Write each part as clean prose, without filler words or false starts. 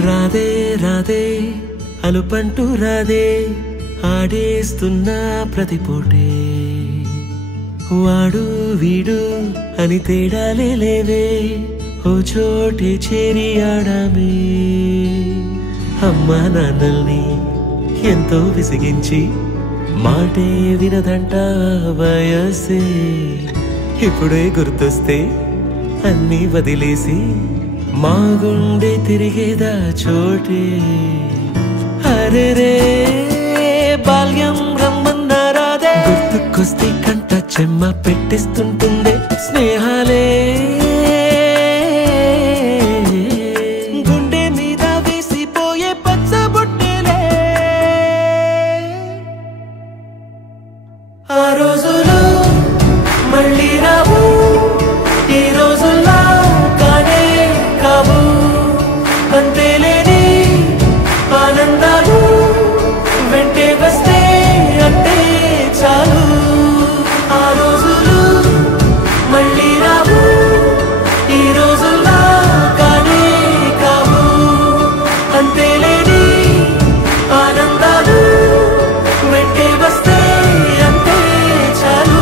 రాదే రాదే అలుపంటూ రాదే ఆడేస్తున్నా ప్రతి పూటే వాడు వీడు అని తేడాలే లేవే ఓ చోటే చేరి ఆడామే అమ్మా నాన్నల్ని ఎంతో విసిగించి మాటే వినదంట వయసే ఇప్పుడే గుర్తొస్తే అన్నీ వదిలేసి మా గుండె తిరిగేదా చోటే అరే రే బాల్యం రమ్మన్నారాదే గుర్తుకొస్తే కంట చెమ్మ పెట్టిస్తుంటుందే స్నేహాలే గుండె మీద వేసిపోయే పచ్చబొట్టెలే ఆ రోజులు మళ్ళీ రావు ఈ రోజుల్లా కానే కావు అంతేలేని ఆనందాలు వెంటే వస్తే అంటే చాలు ఆ రోజులు మళ్ళీ రావు ఈ రోజుల్లా కానే కావు అంతేలేని ఆనందాలు వెంటే వస్తే అంటే చాలు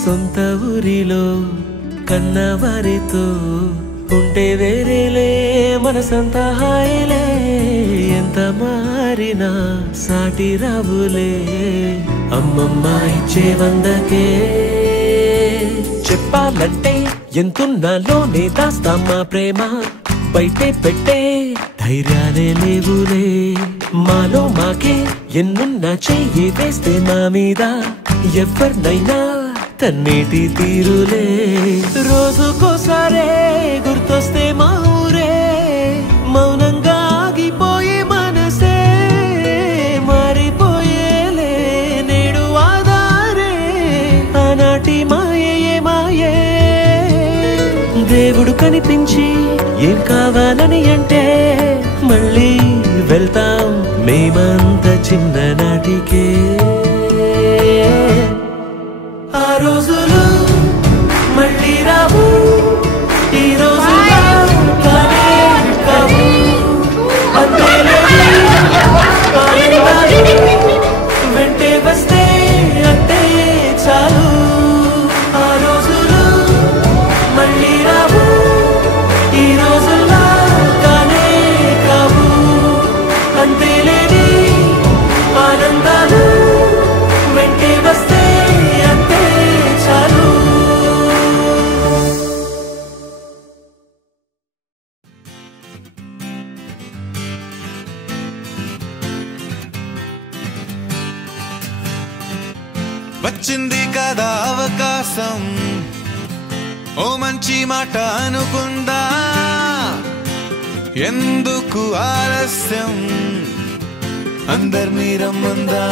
సొంత ఊరిలో కన్నవారితో ఉంటే వేరేలే మనసంతా హాయిలే ఎంత మారినా సాటి రావులే అమ్మమ్మ ఇచ్చే వందకే చెప్పాలంటే ఎంతున్నాలోనే దాస్తామా ప్రేమ బయటే పెట్టే ధైర్యాలే లేవులే మాలో మాకే ఎన్నున్నా చెయ్యి వేస్తే మా మీద ఎవరినైనా తన్నేటి తీరులే రోజుకోసారే గుర్తొస్తే మా ఊరే మౌనంగా ఆగిపోయే మనసే మారిపోయేలే నేడు ఆధారే ఆనాటి మాయే మాయే దేవుడు కనిపించి ఏం కావాలని అంటే మళ్ళీ వెళ్తాం మేమంత చిన్ననాటికే ఆ రోజులు మళ్ళీ రావు ఈ రోజుల్లో కానే కావు అంతేలేని ఆనందాలు వెంటే వస్తే అంటే చాలు ఆ రోజులు మళ్ళీ రావు ఈ రోజుల్లో కానే కావు అంతేలేని ఆనందాలు వెంటే వస్తే అంటే చాలు వచ్చింది కదా అవకాశం ఓ మంచి మాట అనుకుందా ఎందుకు ఆలస్యం అందర్నీ రమ్మందా